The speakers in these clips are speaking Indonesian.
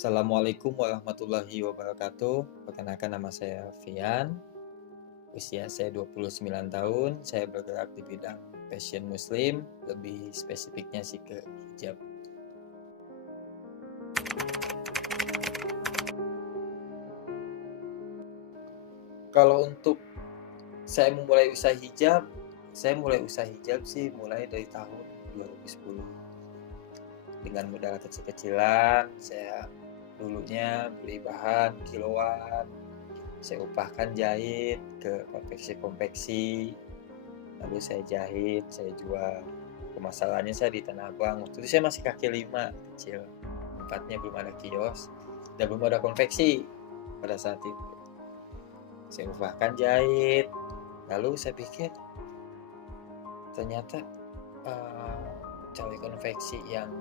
Assalamualaikum warahmatullahi wabarakatuh. Perkenalkan, nama saya Fian. Usia saya 29 tahun. Saya bergerak di bidang fashion muslim, lebih spesifiknya sih ke hijab. Kalau untuk saya memulai usaha hijab, sih mulai dari tahun 2010. Dengan modal kecil-kecilan, saya dulunya beli bahan kiloan, saya upahkan jahit ke konveksi-konveksi, lalu saya jahit, saya jual. Pemasarannya saya di Tanah Abang. Waktu itu saya masih kaki lima, kecil. Tempatnya belum ada kios dan belum ada konveksi pada saat itu. Saya upahkan jahit, lalu saya pikir ternyata cari konveksi yang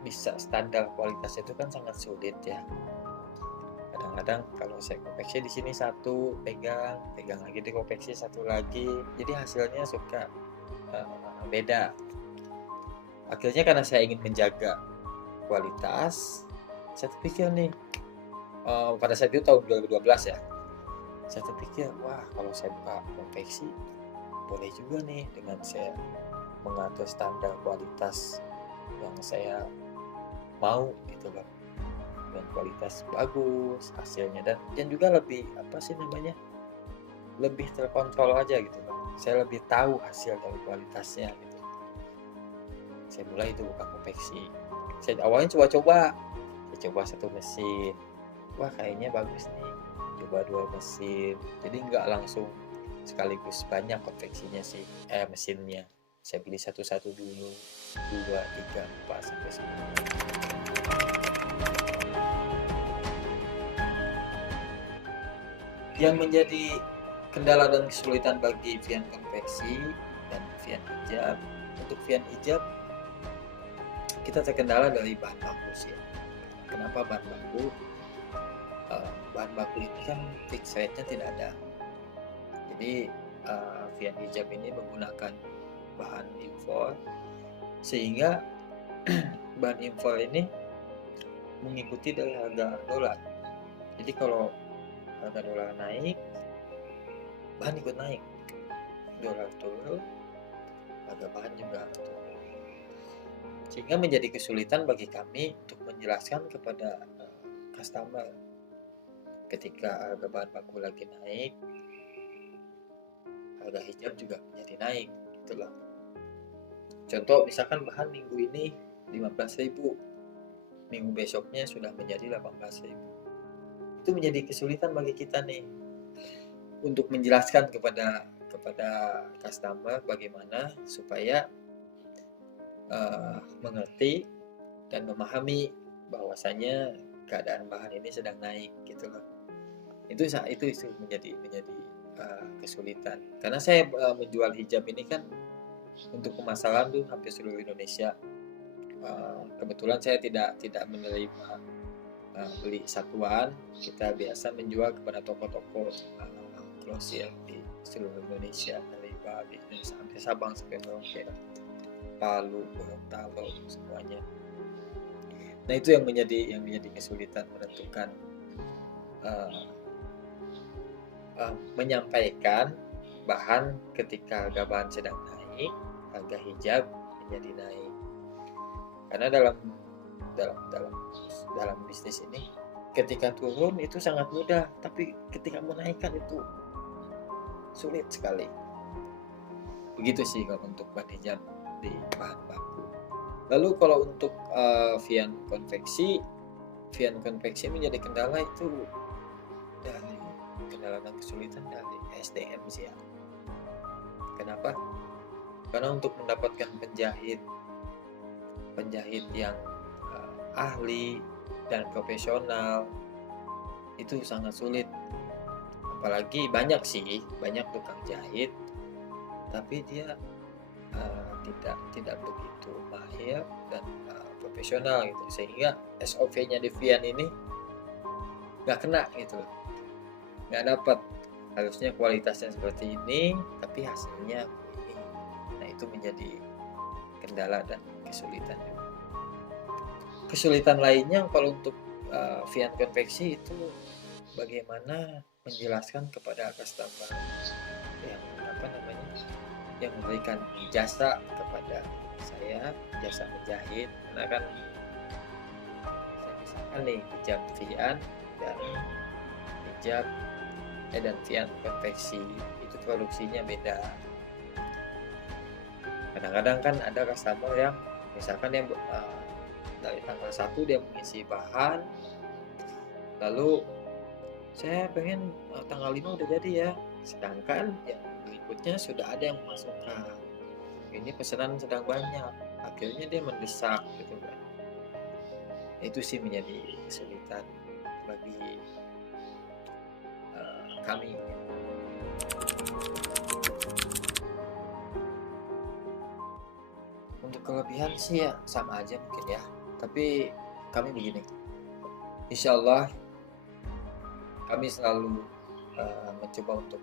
bisa standar kualitasnya itu kan sangat sulit ya. Kadang-kadang kalau saya konveksi di sini satu, pegang lagi di konveksi satu lagi, jadi hasilnya suka beda. Akhirnya karena saya ingin menjaga kualitas, saya terpikir nih, pada saat itu tahun 2012 ya, saya terpikir, wah kalau saya buka konveksi boleh juga nih dengan saya mengatur standar kualitas yang saya mau gitu loh, dan kualitas bagus hasilnya, dan juga lebih lebih terkontrol aja gitu loh. Saya lebih tahu hasil dari kualitasnya gitu. Saya mulai itu buka konveksi. Saya awalnya coba-coba, saya coba satu mesin, wah kayaknya bagus nih, coba dua mesin, jadi nggak langsung sekaligus banyak konveksinya sih, mesinnya. Saya beli satu-satu dulu, 2, 3, 4 sampai 10. Yang menjadi kendala dan kesulitan bagi Vian konveksi dan Vian hijab, untuk Vian hijab kita terkendala dari bahan baku sih. Kenapa bahan baku? Bahan baku ini kan fix rate-nya tidak ada. Jadi Vian hijab ini menggunakan bahan impor, sehingga bahan impor ini mengikuti dari harga dolar. Jadi kalau harga dolar naik, bahan ikut naik. Dolar turun, harga bahan juga turun. Sehingga menjadi kesulitan bagi kami untuk menjelaskan kepada customer ketika harga bahan baku lagi naik, harga hijab juga menjadi naik, itulah. Contoh misalkan bahan minggu ini 15.000, minggu besoknya sudah menjadi 18.000. Itu menjadi kesulitan bagi kita nih untuk menjelaskan kepada customer bagaimana supaya mengerti dan memahami bahwasanya keadaan bahan ini sedang naik gitu loh. Itu menjadi kesulitan, karena saya menjual hijab ini kan untuk pemasaran tuh hampir seluruh Indonesia. Kebetulan saya tidak menerima beli satuan. Kita biasa menjual kepada toko-toko grosir di seluruh Indonesia, dari Bali sampai Sabang sampai Merauke, Palu, Gorontalo, semuanya. Nah itu yang menjadi kesulitan menentukan menyampaikan bahan ketika harga bahan sedang naik, harga hijab menjadi naik. Karena dalam bisnis ini ketika turun itu sangat mudah, tapi ketika menaikkan itu sulit sekali. Begitu sih kalau untuk bahan hijab di bahan baku. Lalu kalau untuk Vian konveksi menjadi kendala itu dari kendala dan kesulitan dari SDM sih ya. Kenapa? Karena untuk mendapatkan penjahit yang ahli dan profesional itu sangat sulit. Apalagi banyak tukang jahit, tapi dia tidak begitu mahir dan profesional gitu, sehingga SOV-nya di Vian ini nggak kena gitu, nggak dapat. Harusnya kualitasnya seperti ini, tapi hasilnya ini. Nah itu menjadi kendala dan kesulitan juga. kesulitan lainnya kalau untuk Vian konveksi itu bagaimana menjelaskan kepada customer yang yang memberikan jasa kepada saya, jasa menjahit. Karena kan saya misalkan nih hijab Vian dan hijab dan Vian konveksi itu produksinya beda. Kadang-kadang kan ada customer yang misalkan yang dari tanggal 1 dia mengisi bahan, lalu saya pengen tanggal 5 udah jadi ya, sedangkan yang berikutnya sudah ada yang memasukkan. Ini pesanan sedang banyak, akhirnya dia mendesak gitu kan. Itu sih menjadi kesulitan bagi kami. Untuk kelebihan sih ya sama aja mungkin ya, tapi kami begini, insya Allah kami selalu mencoba untuk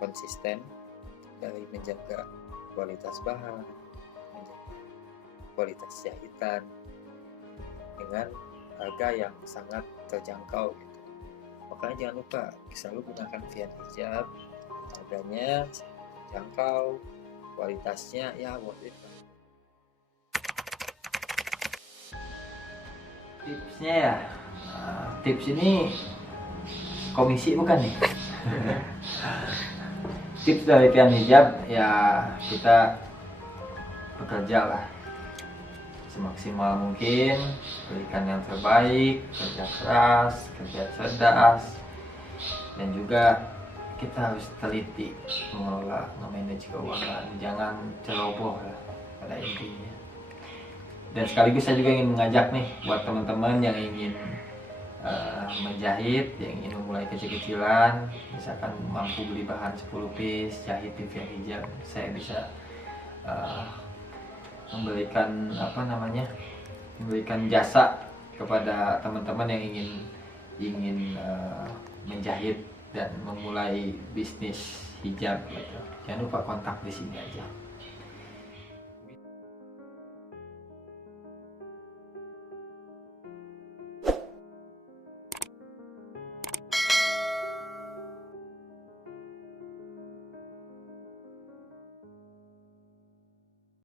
konsisten dari menjaga kualitas bahan, menjaga kualitas jahitan dengan harga yang sangat terjangkau gitu. Makanya jangan lupa selalu gunakan Vian hijab, harganya terjangkau, kualitasnya ya worth it. Tipsnya ya, tips ini komisi bukan nih. Tips dari Vian hijab ya, kita bekerja lah semaksimal mungkin, berikan yang terbaik, kerja keras, kerja cerdas, dan juga kita harus teliti mengelola, memanage keuangan, jangan ceroboh lah pada intinya. Dan sekaligus saya juga ingin mengajak nih buat teman-teman yang ingin menjahit, yang ingin memulai kecil-kecilan, misalkan mampu beli bahan 10 piece jahit di Vian hijab, saya bisa memberikan memberikan jasa kepada teman-teman yang ingin menjahit dan memulai bisnis hijab gitu. Jangan lupa kontak di sini aja.